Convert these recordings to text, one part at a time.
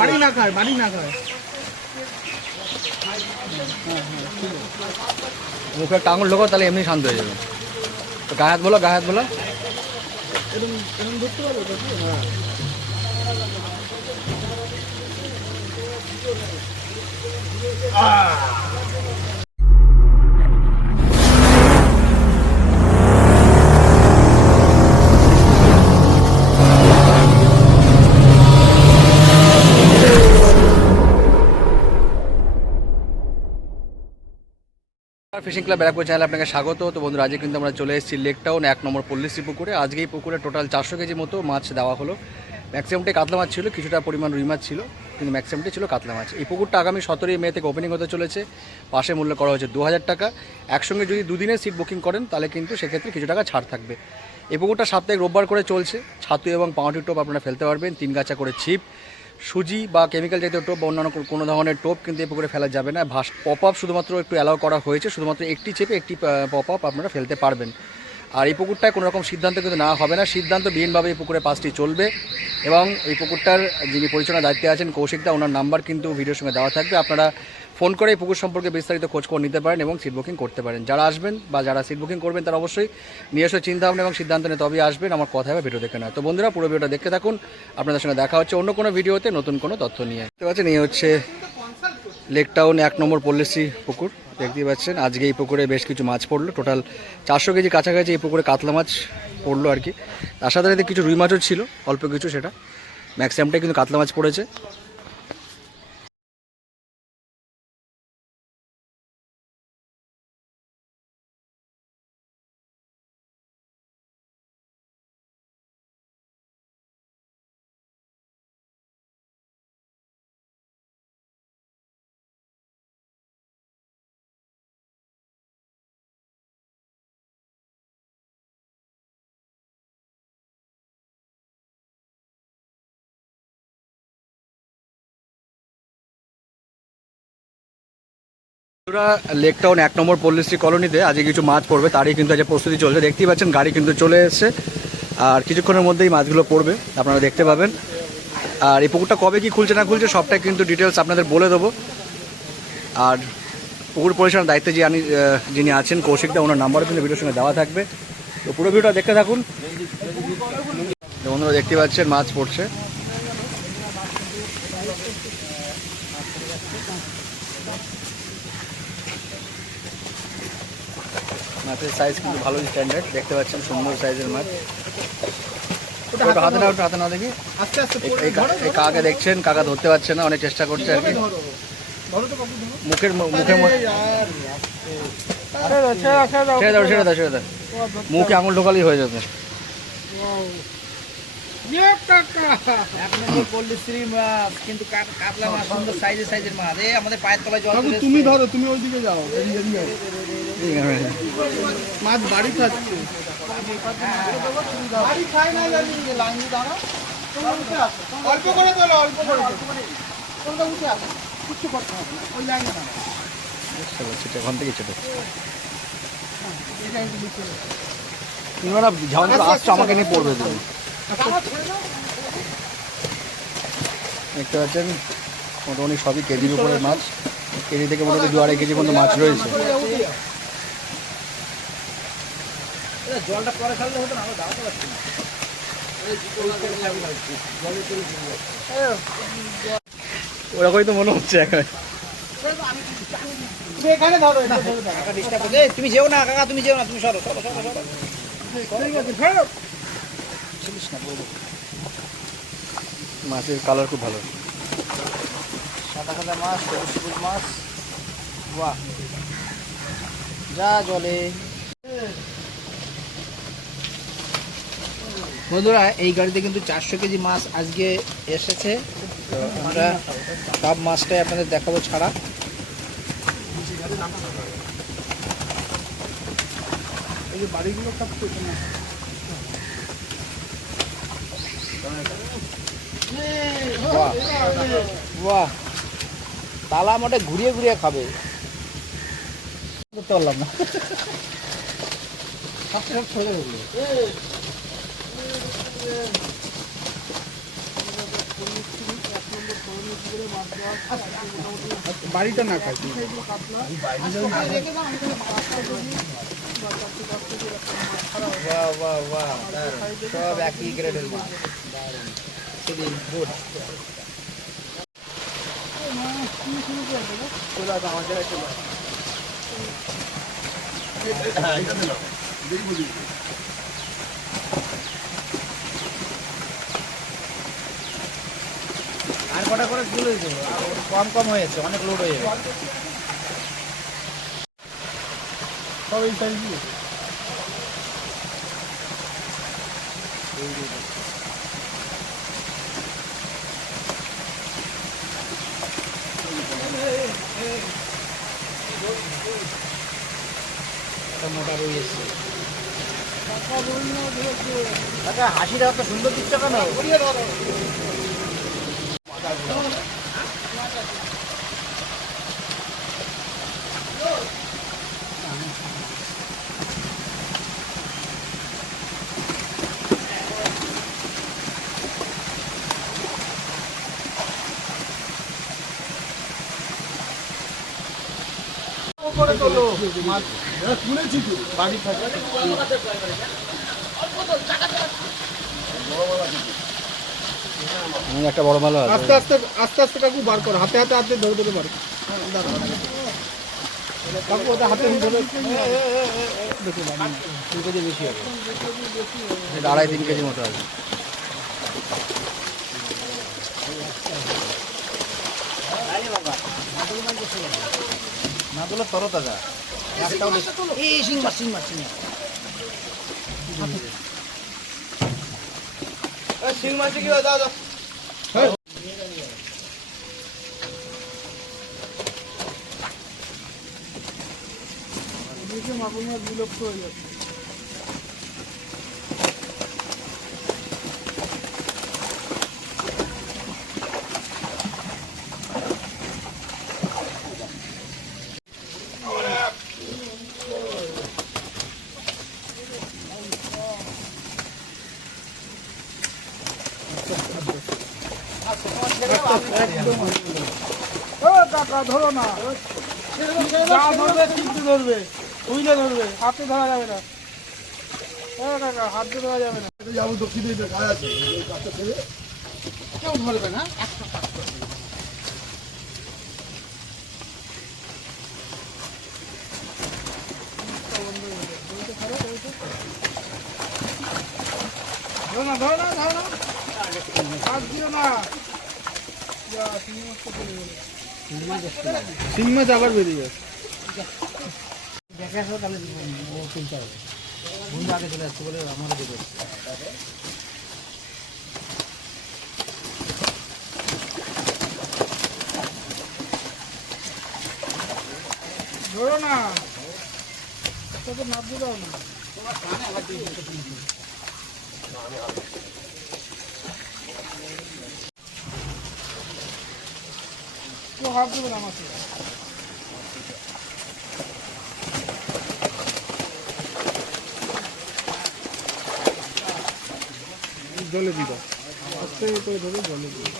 বাড়ি না খায় মুখে একটা আঙুল ঢোকো, তাহলে এমনি শান্ত হয়ে যাবে। তো গায়ে হাত বলো, গায়ে হাত বলো। ফিশিং ক্লাব ব্যারাকপুর চ্যানেলে আপনাকে স্বাগত। তো বন্ধুরা, আজকে কিন্তু আমরা চলে এসেছি লেক টাউন 1 নম্বর পল্লীশ্রী পুকুরে। আজকে এই পুকুরে টোটাল 400 কেজি মতো মাছ দেওয়া হলো। ম্যাক্সিমামটাই কাতলা মাছ ছিল, কিছুটা পরিমাণ রুই মাছ ছিল, কিন্তু ম্যাক্সিমামটাই ছিল কাতলা মাছ। এই পুকুরটা আগামী 17 মে থেকে ওপেনিং হতে চলেছে। পাশে মূল্য করা হয়েছে 2000 টাকা। একসঙ্গে যদি দুদিনের সিট বুকিং করেন তাহলে কিন্তু সেক্ষেত্রে কিছু টাকা ছাড় থাকবে। এই পুকুরটা সাপ্তাহিক রোববার করে চলছে। ছাতু এবং পাউরুটির টোপ আপনারা ফেলতে পারবেন। 3 গাছা করে ছিপ, সুজি বা কেমিক্যাল জাতীয় টোপ বা অন্যান্য কোনো ধরনের টোপ কিন্তু এই পুকুরে ফেলা যাবে না। পপ আপ শুধুমাত্র একটু অ্যালাউ করা হয়েছে, শুধুমাত্র একটি চেপে একটি পপ আপ আপনারা ফেলতে পারবেন। আর এই পুকুরটায় কোনো রকম সিদ্ধান্ত কিন্তু না হবে না, সিদ্ধান্ত বিহীনভাবে এই পুকুরে পাসটি চলবে। এবং এই পুকুরটার যিনি পরিচালনার দায়িত্বে আছেন কৌশিকদা, ওনার নাম্বার কিন্তু ভিডিওর সঙ্গে দেওয়া থাকবে। আপনারা ফোন করে এই পুকুর সম্পর্কে বিস্তারিত খোঁজ করে নিতে পারেন এবং সিট বুকিং করতে পারেন। যারা আসবেন বা যারা সিট বুকিং করবেন তারা অবশ্যই নিজস্ব চিন্তাভাবনা এবং সিদ্ধান্ত নিয়ে তবেই আসবেন। আমার কথা হবে ভিডিও দেখে নয়। তো বন্ধুরা, পুরো ভিডিওটা দেখতে থাকুন। আপনাদের সঙ্গে দেখা হচ্ছে অন্য কোনো ভিডিওতে নতুন কোনো তথ্য নিয়ে। দেখতে পাচ্ছেন, এই হচ্ছে লেক টাউন 1 নম্বর পল্লীশ্রী পুকুর। দেখতেই পাচ্ছেন আজকে এই পুকুরে বেশ কিছু মাছ পড়লো। টোটাল 400 কেজি কাছাকাছি এই পুকুরে কাতলা মাছ পড়লো আর কি। তার সাথে সাথে কিছু রুই মাছও ছিল, অল্প কিছু, সেটা ম্যাক্সিমামটাই কিন্তু কাতলা মাছ পড়েছে। লেক টাউন 1 নম্বর পল্লীশ্রী কলোনিতে আজকে কিছু মাছ পড়বে, তারই কিন্তু আজ প্রস্তুতি চলছে। দেখতেই পাচ্ছেন গাড়ি কিন্তু চলে এসেছে, আর কিছুক্ষণের মধ্যেই মাছগুলো পড়বে, আপনারা দেখতে পাবেন। আর এই পুকুরটা কবে কি খুলছে না খুলছে সবটাই কিন্তু ডিটেলস আপনাদের বলে দেবো। আর পুকুর পরিচালনার দায়িত্বে যিনি আছেন কৌশিকদা, ওনার নাম্বারও কিন্তু ভিডিওর সঙ্গে দেওয়া থাকবে। তো পুরো ভিডিওটা দেখতে থাকুন। বন্ধুরা দেখতে পাচ্ছেন মাছ পড়ছে। মাছের সাইজ কিন্তু ভালোই স্ট্যান্ডার্ড, দেখতে পাচ্ছেন সুন্দর সাইজের মাছ। হাতে না দেখি এই কাকা দেখছেন, কাকা ধরতে পারছে না, অনেক চেষ্টা করছে আর কি। মুখে আঙুল ঢোকালেই হয়ে যাবে। তুমি ধরো, তুমি ওইদিকে যাও, মাছ বাড়ি খাচ্ছে। অল্প করে তোলো, অল্প করে উঠে আসো, কিচ্ছু করতে হবে না, ওই লাইনে ওখান থেকে ছোট আসছো, আমাকে নিয়ে পড়বে তুমি। দেখতে পাচ্ছেন মোটামুটি সবই কেজির উপরে মাছ। কেজি থেকে মোটামুটি 2-2.5 কেজি পর্যন্ত মাছ রয়েছে। জলটা পরে খাইলে হতো না, আমরা দাঁড়াতে পারছি না। ওরকমই তো মনে হচ্ছে এখন। তুমি যেও না কাকা, তুমি যেও না, তুমি সরো সরো সরো সরো। মাছের কালার খুব ভালো, সাদা সাদা মাছ, সবুজ মাছ, বাহ যা জলে। বন্ধুরা, এই গাড়িতে কিন্তু 400 কেজি মাছ আজকে এসেছে। আমরা সব মাছটাই আপনাদের দেখাবো ছাড়া। এই যে বাড়িগুলো সব বাহ, তালা মোটে ঘুরিয়ে ঘুরিয়ে খাবে, করতে পারলাম না। সব ছেড়ে দেবো। বাড়িটা না খাই বাহ বাহ বাহ, সব একই গ্রেডের মাছ। সেদিন গুড। আর কটা করে ফুল হয়েছে, কম কম হয়েছে, অনেক লোড হয়ে গেছে। সব এই সাইজ মোটা রুই এসছে। কাকা হাসিটা এত সুন্দর দিচ্ছ কেন? করে তোলো মাছ শুনেছি তো বাড়ি থাকে একটা বড় ভালো আছে। আস্তে আস্তে আস্তে আস্তে কাকু বার করো, হাতে হাতে হাতে ধরে ধরে বার করো। কাকু ওটা হাতে ধরে দেখে না 2 কেজি বেশি হবে। এটা 2.5-3 কেজি মতো আছে। মাছগুলো তরতাজা, একটাও বেশি। এই শিং মাছ, শিং মাছ, শিং মাছ। শিং মাছ কি হয়? দাও দাও। মাগুর মাছ বিলুপ্ত হয়ে যাচ্ছে। কাকা ধরো না, যা ধরবে কিন্তু ধরবে, উইলে ধরবে, হাতে ধরা যাবে না। কাকা হাতে ধরা যাবে না। যাবো দক্ষিণে কাজ আছে, কেউ ধরবে না। ধরো না, ধরো না, ধরো না, হাত দিও না। শিং মাছ আবার বেরিয়ে যাচ্ছে। দেখে আসো তাহলে ও তুলতে হবে। বন্ধু আগে চলে যাচ্ছে বলে আমারও দেখে ধরো না, তোকে নাবতে দাও না। কেউ হাত দেবে না আমাকে। জলে দিবা, আস্তে করে ধরে জলে দিবা।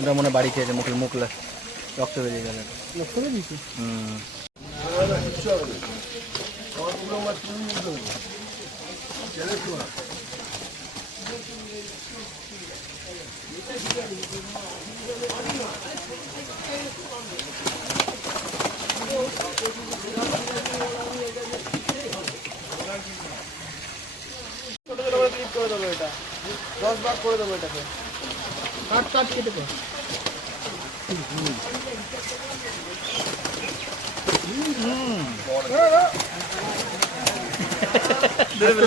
ওটা মনে হয় বাড়ি খেয়েছে, মুখ রক্ত বেরিয়ে গেল। লক্ষ্য করে দিচ্ছি। হুম। ছোট ছোট করে ক্লিপ করে দেবো, এটা 10 ভাগ করে দেবো এটাকে। কাট কাট কেটে দেবো।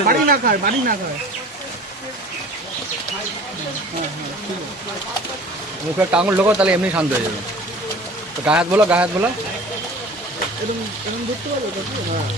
বাড়ি না খায়, বাড়ি না খায়। মুখে একটা আঙুল ঢোকো, তাহলে এমনি শান্ত হয়ে যাবে। তো গায়ে হাত বলো, গায়ে হাত বলো। এরকম এরকম ধরতে পারবে? হ্যাঁ।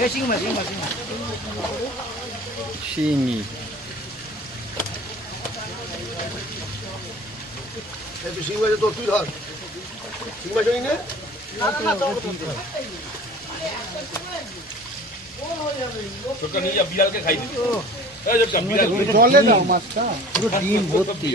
এই শিং মাছ, শিং মাছ, শিং মাছ। শিঙি এই তো শিং মাছ তো তুই ধর শিং মাছ ওই নে জলে দাও মাছটা, পুরো ডিম ভর্তি।